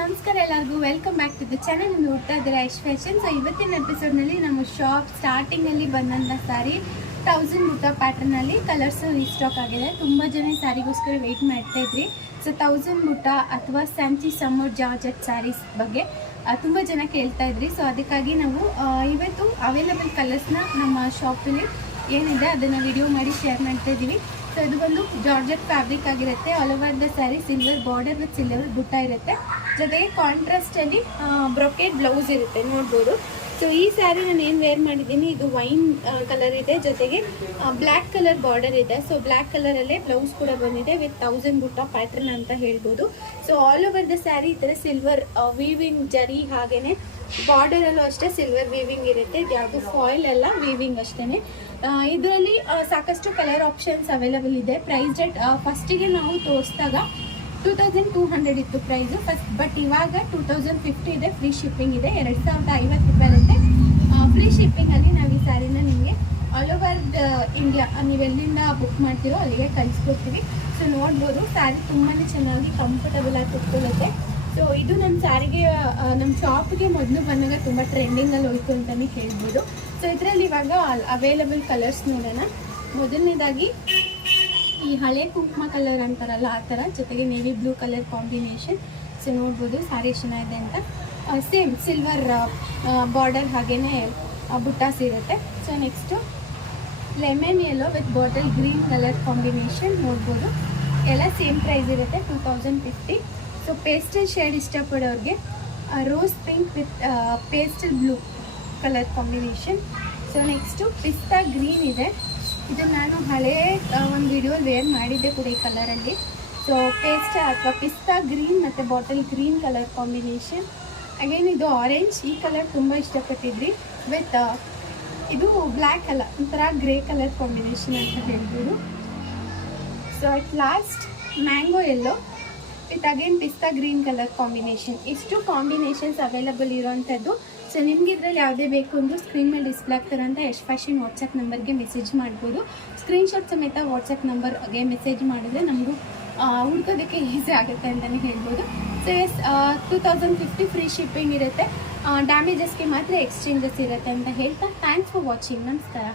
ನಮಸ್ಕಾರ ಎಲ್ಲರಿಗೂ. Welcome back to the channel ಹುಟ್ಟಾ ಇದ್ದಾರೆ ಐಶ್ ಫ್ಯಾಷನ್ ಸೊ ಇವತ್ತಿನ ಎಪಿಸೋಡ್ನಲ್ಲಿ ನಮ್ಮ ಶಾಪ್ ಸ್ಟಾರ್ಟಿಂಗಲ್ಲಿ ಬಂದಂಥ ಸ್ಯಾರಿ ತೌಸಂಡ್ ರೂಪಾಯಿ ಪ್ಯಾಟರ್ನಲ್ಲಿ ಕಲರ್ಸು ರೀಸ್ಟಾಕ್ ಆಗಿದೆ. ತುಂಬ ಜನ ಸ್ಯಾರಿಗೋಸ್ಕರ ವೆಯ್ಟ್ ಮಾಡ್ತಾ ಇದ್ರಿ. ಸೊ ತೌಸಂಡ್ ಊಟ ಅಥವಾ ಸ್ಯಾಂಚಿ ಸಮ್ಮರ್ ಜಾರ್ಜೆಟ್ ಸ್ಯಾರೀಸ್ ಬಗ್ಗೆ ತುಂಬ ಜನ ಕೇಳ್ತಾ ಇದ್ರಿ. ಸೊ ಅದಕ್ಕಾಗಿ ನಾವು ಇವತ್ತು ಅವೈಲಬಲ್ ಕಲರ್ಸ್ನ ನಮ್ಮ ಶಾಪಲ್ಲಿ ಏನಿದೆ ಅದನ್ನು ವಿಡಿಯೋ ಮಾಡಿ ಶೇರ್ ಮಾಡ್ತಾ ಇದ್ದೀವಿ. ಸೊ ಇದು ಬಂದು ಜಾರ್ಜೆಟ್ ಫ್ಯಾಬ್ರಿಕ್ ಆಗಿರುತ್ತೆ. All over the sari silver border with silver ಬುಟ್ಟ ಇರುತ್ತೆ. ಜೊತೆಗೆ ಕಾಂಟ್ರಾಸ್ಟಲ್ಲಿ ಬ್ರೊಕೆಟ್ ಬ್ಲೌಸ್ ಇರುತ್ತೆ. ನೋಡ್ಬೋದು. ಸೊ ಈ ಸ್ಯಾರಿ ನಾನು ಏನು ವೇರ್ ಮಾಡಿದ್ದೀನಿ? ಇದು ವೈನ್ ಕಲರ್ ಇದೆ. ಜೊತೆಗೆ ಬ್ಲ್ಯಾಕ್ ಕಲರ್ ಬಾರ್ಡರ್ ಇದೆ. ಸೊ ಬ್ಲ್ಯಾಕ್ ಕಲರಲ್ಲೇ ಬ್ಲೌಸ್ ಕೂಡ ಬಂದಿದೆ ವಿತ್ ತೌಸಂಡ್ ಬುಟ್ಟ ಪ್ಯಾಟರ್ನ್ ಅಂತ ಹೇಳ್ಬೋದು. So all over the sari ಈ ಥರ ಸಿಲ್ವರ್ ವೀವಿಂಗ್ ಜರಿ ಹಾಗೆಯೇ ಬಾರ್ಡರಲ್ಲೂ ಅಷ್ಟೇ ಸಿಲ್ವರ್ ವೀವಿಂಗ್ ಇರುತ್ತೆ. ಯಾವುದು ಫಾಯಿಲ್ ಅಲ್ಲ ವೀವಿಂಗ್ ಅಷ್ಟೇ ಇದರಲ್ಲಿ ಸಾಕಷ್ಟು ಕಲರ್ ಆಪ್ಷನ್ಸ್ ಅವೈಲಬಲ್ ಇದೆ. ಪ್ರೈಸ್ ರೇಟ್ ಫಸ್ಟಿಗೆ ನಾವು ತೋರಿಸಿದಾಗ ಟೂ ತೌಸಂಡ್ ಟೂ ಹಂಡ್ರೆಡ್ ಇತ್ತು ಪ್ರೈಸು ಫಸ್ಟ್ ಬಟ್ ಇವಾಗ ಟೂ ತೌಸಂಡ್ ಫಿಫ್ಟಿ ಇದೆ ಫ್ರೀ ಶಿಪ್ಪಿಂಗ್ ಇದೆ. ಎರಡು ಸಾವಿರದ ಐವತ್ತು ರೂಪಾಯಿ ಇರುತ್ತೆ ಫ್ರೀ ಶಿಪ್ಪಿಂಗಲ್ಲಿ ನಾವು ಈ ಸ್ಯಾರಿನ ನಿಮಗೆ ಆಲ್ ಓವರ್ ದ ಇಂಡಿಯಾ ನೀವು ಎಲ್ಲಿಂದ ಬುಕ್ ಮಾಡ್ತೀರೋ ಅಲ್ಲಿಗೆ ಕಳಿಸ್ಕೊಡ್ತೀವಿ. ಸೊ ನೋಡ್ಬೋದು ಸ್ಯಾರಿ ತುಂಬಾ ಚೆನ್ನಾಗಿ ಕಂಫರ್ಟಬಲ್ ಆಗಿ ಕುತ್ಕೊಳ್ಳುತ್ತೆ ಸೊ ಇದು ನಮ್ಮ ಸ್ಯಾರಿಗೆ ನಮ್ಮ ಶಾಪ್ಗೆ ಮೊದಲು ಬಂದಾಗ ತುಂಬ ಟ್ರೆಂಡಿಂಗಲ್ಲಿ ಹೋಯ್ತು ಅಂತಲೇ ಹೇಳ್ಬೋದು. ಸೊ ಇದರಲ್ಲಿ ಇವಾಗ ಅವೈಲಬಲ್ ಕಲರ್ಸ್ ನೋಡೋಣ. ಮೊದಲನೇದಾಗಿ ಈ ಹಳೆ ಕುಂಕುಮ ಕಲರ್ ಅಂತಾರಲ್ಲ, ಆ ಥರ. ಜೊತೆಗೆ navy blue colour combination so ನೋಡ್ಬೋದು ಸ್ಯಾರಿ ಚೆನ್ನಾಗಿದೆ ಅಂತ. ಸೇಮ್ ಸಿಲ್ವರ್ ಬಾರ್ಡರ್ ಹಾಗೆಯೇ ಬುಟ್ಟಾಸ್ ಇರುತ್ತೆ. So next lemon yellow with bottle green colour combination ನೋಡ್ಬೋದು. ಎಲ್ಲ ಸೇಮ್ ಪ್ರೈಸ್ ಇರುತ್ತೆ two thousand fifty so pastel shade ಇಷ್ಟಪಡೋರಿಗೆ rose pink with pastel blue colour combination so next pista green ಇದೆ. ಇದು ನಾನು ಹಳೇ ಒಂದು ವಿಡಿಯೋಲಿ ವೇರ್ ಮಾಡಿದ್ದೆ ಕೂಡ ಈ ಕಲರಲ್ಲಿ ಸೊ ಪೇಸ್ಟ ಅಥವಾ ಪಿಸ್ತಾ ಗ್ರೀನ್ ಮತ್ತು bottle green colour combination again ಇದು ಆರೆಂಜ್ ಈ ಕಲರ್ ತುಂಬ ಇಷ್ಟಪಟ್ಟಿದ್ರಿ. ವಿತ್ ಇದು ಬ್ಲ್ಯಾಕ್ ಅಲ್ಲ, ಒಂಥರ ಗ್ರೇ ಕಲರ್ ಕಾಂಬಿನೇಷನ್ ಅಂತ ಹೇಳ್ಬೋದು. So at last mango yellow with again pista green colour combination ಇಷ್ಟು ಕಾಂಬಿನೇಷನ್ಸ್ ಅವೈಲಬಲ್ ಇರೋವಂಥದ್ದು. ಸೊ ನಿಮ್ಗೆ ಇದರಲ್ಲಿ ಯಾವುದೇ ಬೇಕು ಅಂದರೂ ಸ್ಕ್ರೀನ್ ಮೇಲೆ ಡಿಸ್ಪ್ಲೇ ಆಗ್ತಾರಂತ ಯಶ್ ಫ್ಯಾಷನ್ ವಾಟ್ಸಪ್ ನಂಬರ್ಗೆ ಮೆಸೇಜ್ ಮಾಡ್ಬೋದು. ಸ್ಕ್ರೀನ್ಶಾಟ್ ಸಮೇತ ವಾಟ್ಸಪ್ ನಂಬರ್ಗೆ ಮೆಸೇಜ್ ಮಾಡಿದ್ರೆ ನಮಗೂ ಹುಡ್ಕೋದಕ್ಕೆ ಈಸಿ ಆಗುತ್ತೆ ಅಂತಲೇ ಹೇಳ್ಬೋದು. So yes two thousand fifty free shipping ಇರುತ್ತೆ. ಡ್ಯಾಮೇಜಸ್ಗೆ ಮಾತ್ರ ಎಕ್ಸ್ಚೇಂಜಸ್ ಇರುತ್ತೆ ಅಂತ ಹೇಳ್ತಾ ಥ್ಯಾಂಕ್ಸ್ ಫಾರ್ ವಾಚಿಂಗ್ ನಮಸ್ಕಾರ.